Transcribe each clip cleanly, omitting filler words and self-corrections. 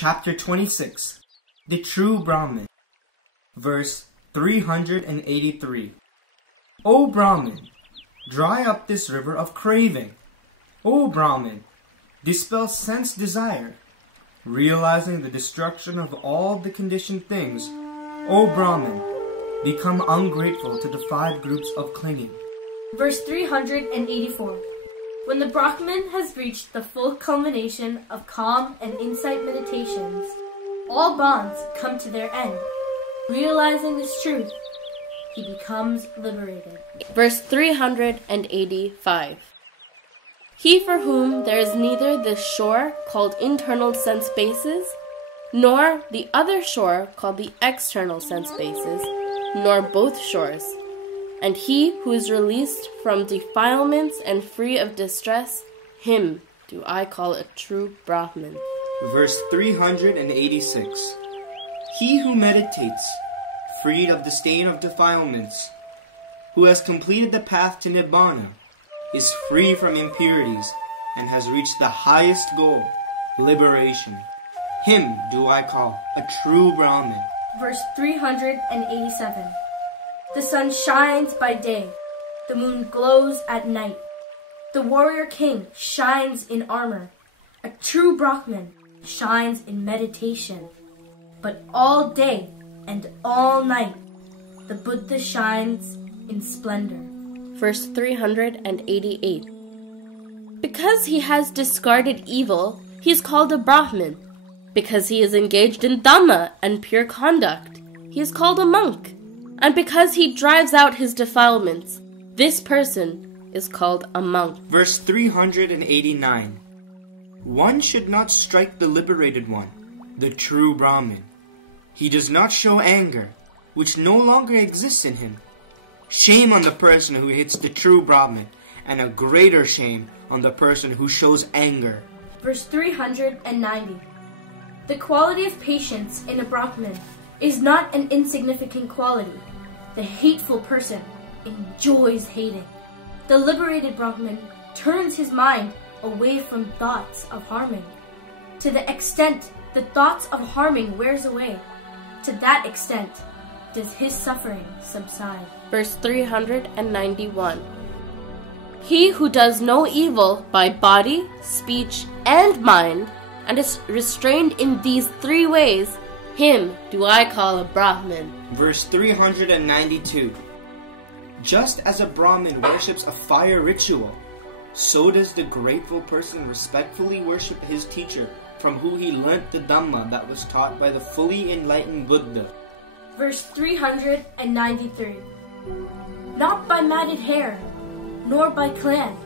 Chapter 26. The True Brahmin. Verse 383. O Brahmin, dry up this river of craving. O Brahmin, dispel sense desire, realizing the destruction of all the conditioned things. O Brahmin, become ungrateful to the 5 groups of clinging. Verse 384. When the Brahmin has reached the full culmination of calm and insight meditations, all bonds come to their end. Realizing this truth, he becomes liberated. Verse 385. He for whom there is neither this shore called internal sense bases, nor the other shore called the external sense bases, nor both shores, and he who is released from defilements and free of distress, him do I call a true Brahmin. Verse 386. He who meditates, freed of the stain of defilements, who has completed the path to Nibbana, is free from impurities, and has reached the highest goal, liberation. Him do I call a true Brahmin. Verse 387. The sun shines by day, the moon glows at night. The warrior king shines in armor. A true Brahmin shines in meditation. But all day and all night, the Buddha shines in splendor. Verse 388. Because he has discarded evil, he is called a Brahmin. Because he is engaged in Dhamma and pure conduct, he is called a monk. And because he drives out his defilements, this person is called a monk. Verse 389. One should not strike the liberated one, the true Brahmin. He does not show anger, which no longer exists in him. Shame on the person who hits the true Brahmin, and a greater shame on the person who shows anger. Verse 390. The quality of patience in a Brahmin is not an insignificant quality. The hateful person enjoys hating. The liberated Brahmin turns his mind away from thoughts of harming. To the extent the thoughts of harming wears away, to that extent does his suffering subside. Verse 391. He who does no evil by body, speech, and mind, and is restrained in these 3 ways, him do I call a Brahmin. Verse 392. Just as a Brahmin worships a fire ritual, so does the grateful person respectfully worship his teacher, from whom he learnt the Dhamma that was taught by the fully enlightened Buddha. Verse 393. Not by matted hair, nor by clan,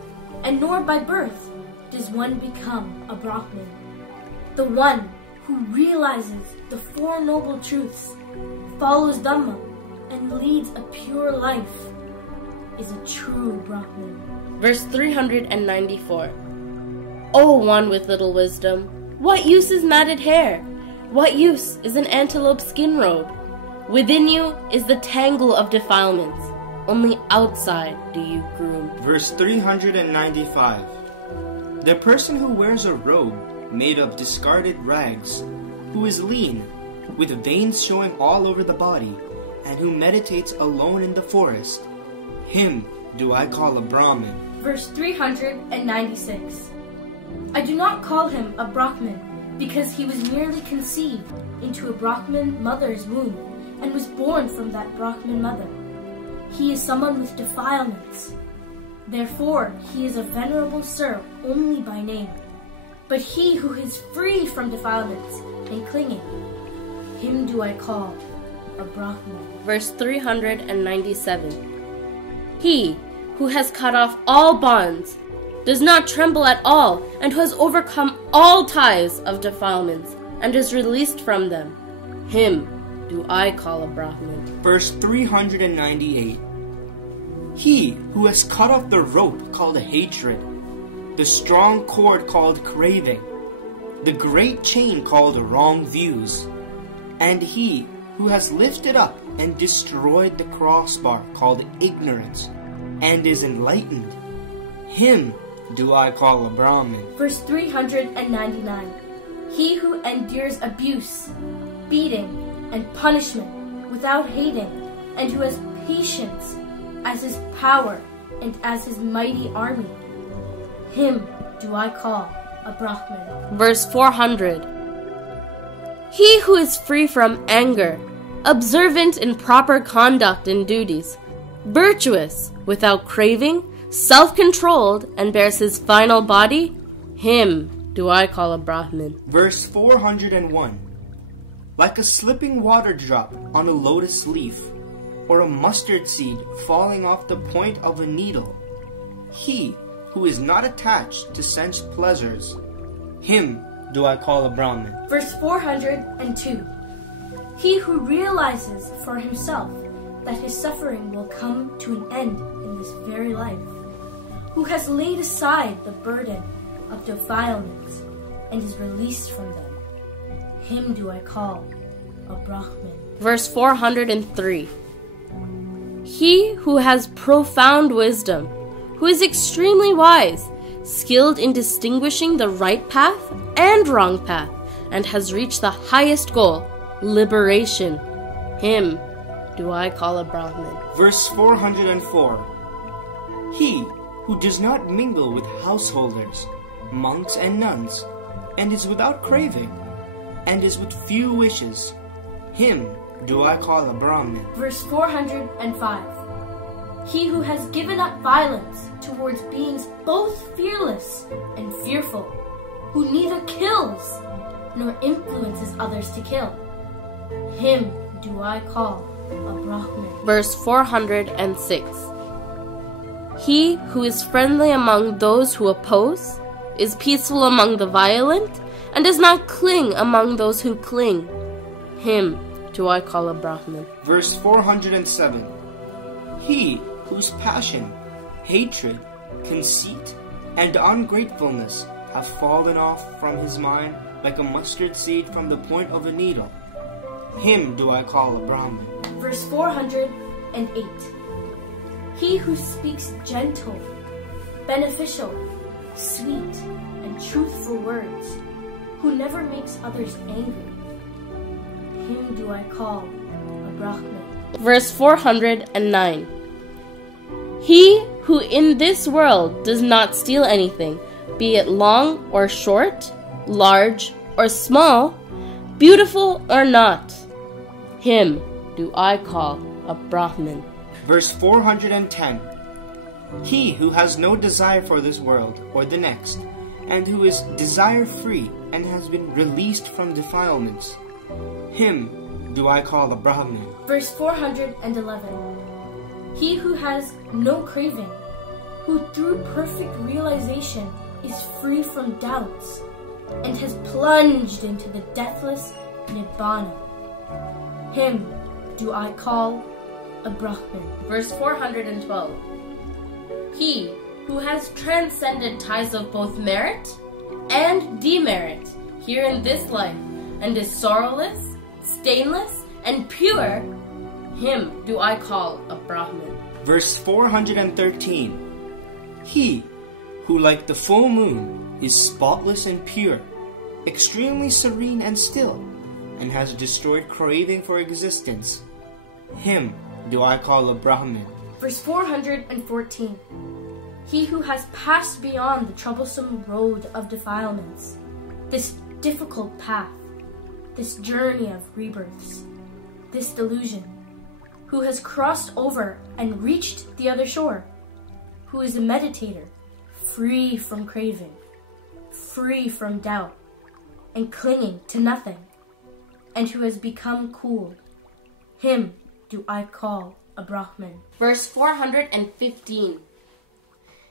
and nor by birth does one become a Brahmin. The one who realizes the 4 noble truths, follows Dhamma, and leads a pure life is a true Brahmin. Verse 394. O one with little wisdom, what use is matted hair? What use is an antelope's skin robe? Within you is the tangle of defilements. Only outside do you groom. Verse 395. The person who wears a robe made of discarded rags, who is lean, with veins showing all over the body, and who meditates alone in the forest, him do I call a Brahmin. Verse 396. I do not call him a Brahmin, because he was merely conceived into a Brahmin mother's womb, and was born from that Brahmin mother. He is someone with defilements. Therefore, he is a venerable sir only by name. But he who is free from defilements and clinging, him do I call a Brahmin. Verse 397. He who has cut off all bonds, does not tremble at all, and who has overcome all ties of defilements, and is released from them, him do I call a Brahmin. Verse 398. He who has cut off the rope called hatred, the strong cord called craving, the great chain called wrong views, and he who has lifted up and destroyed the crossbar called ignorance, and is enlightened, him do I call a Brahmin. Verse 399. He who endures abuse, beating, and punishment without hating, and who has patience as his power and as his mighty army. Him do I call a Brahmin. Verse 400. He who is free from anger, observant in proper conduct and duties, virtuous, without craving, self-controlled, and bears his final body, him do I call a Brahmin. Verse 401. Like a slipping water drop on a lotus leaf, or a mustard seed falling off the point of a needle, he who is not attached to sense pleasures, him do I call a Brahmin. Verse 402. He who realizes for himself that his suffering will come to an end in this very life, who has laid aside the burden of defilements and is released from them, him do I call a Brahmin. Verse 403. He who has profound wisdom, who is extremely wise, skilled in distinguishing the right path and wrong path, and has reached the highest goal, liberation, him do I call a Brahmin. Verse 404. He who does not mingle with householders, monks and nuns, and is without craving, and is with few wishes, him do I call a Brahmin. Verse 405. He who has given up violence towards beings both fearless and fearful, who neither kills nor influences others to kill, him do I call a Brahmin. Verse 406. He who is friendly among those who oppose, is peaceful among the violent, and does not cling among those who cling, him do I call a Brahmin. Verse 407. He whose passion, hatred, conceit, and ungratefulness have fallen off from his mind like a mustard seed from the point of a needle, him do I call a Brahmin. Verse 408. He who speaks gentle, beneficial, sweet, and truthful words, who never makes others angry, him do I call a Brahmin. Verse 409. He who in this world does not steal anything, be it long or short, large or small, beautiful or not, him do I call a Brahmin. Verse 410. He who has no desire for this world or the next, and who is desire-free and has been released from defilements, him do I call a Brahmin. Verse 411. He who has no craving, who through perfect realization is free from doubts, and has plunged into the deathless Nibbana, him do I call a Brahmin. Verse 412. He who has transcended ties of both merit and demerit here in this life, and is sorrowless, stainless, and pure, him do I call a Brahmin. Verse 413. He who like the full moon is spotless and pure, extremely serene and still, and has destroyed craving for existence, him do I call a Brahmin. Verse 414. He who has passed beyond the troublesome road of defilements, this difficult path, this journey of rebirths, this delusion, who has crossed over and reached the other shore, who is a meditator, free from craving, free from doubt, and clinging to nothing, and who has become cool, him do I call a Brahmin. Verse 415.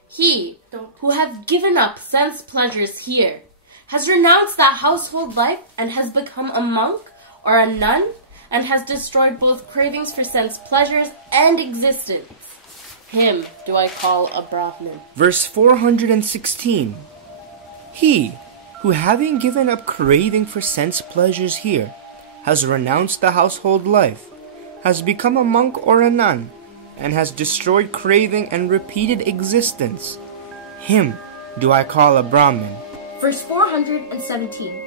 He who have given up sense pleasures here, has renounced that household life and has become a monk or a nun, and has destroyed both cravings for sense pleasures and existence, him do I call a Brahmin. Verse 416. He who having given up craving for sense pleasures here, has renounced the household life, has become a monk or a nun, and has destroyed craving and repeated existence, him do I call a Brahmin. Verse 417.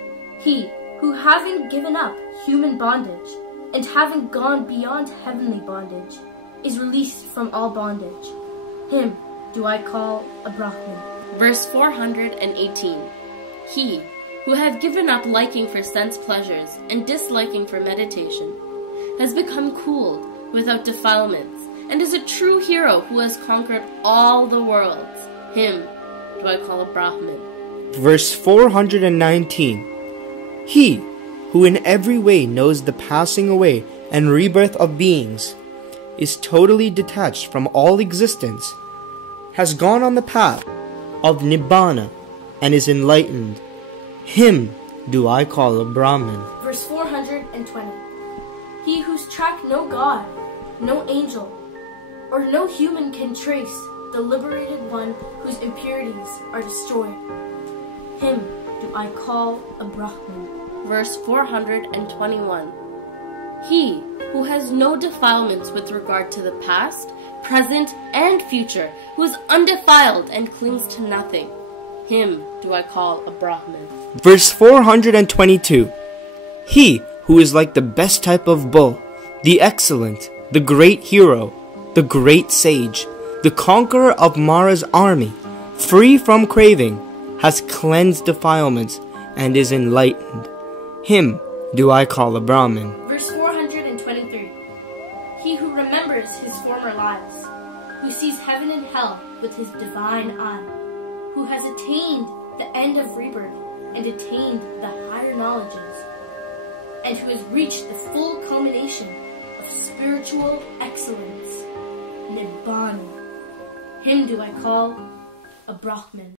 He who, having given up human bondage and having gone beyond heavenly bondage, is released from all bondage. Him do I call a Brahmin. Verse 418. He who have given up liking for sense pleasures and disliking for meditation has become cooled without defilements, and is a true hero who has conquered all the worlds. Him do I call a Brahmin. Verse 419. He who in every way knows the passing away and rebirth of beings, is totally detached from all existence, has gone on the path of Nibbana, and is enlightened. Him do I call a Brahmin. Verse 420. He whose track no god, no angel, or no human can trace, the liberated one whose impurities are destroyed. Him do I call a Brahmin. Verse 421. He who has no defilements with regard to the past, present, and future, who is undefiled and clings to nothing. Him do I call a Brahmin. Verse 422. He who is like the best type of bull, the excellent, the great hero, the great sage, the conqueror of Mara's army, free from craving, has cleansed defilements, and is enlightened. Him do I call a Brahmin. Verse 423. He who remembers his former lives, who sees heaven and hell with his divine eye, who has attained the end of rebirth and attained the higher knowledges, and who has reached the full culmination of spiritual excellence, Nibbana. Him do I call a Brahmin.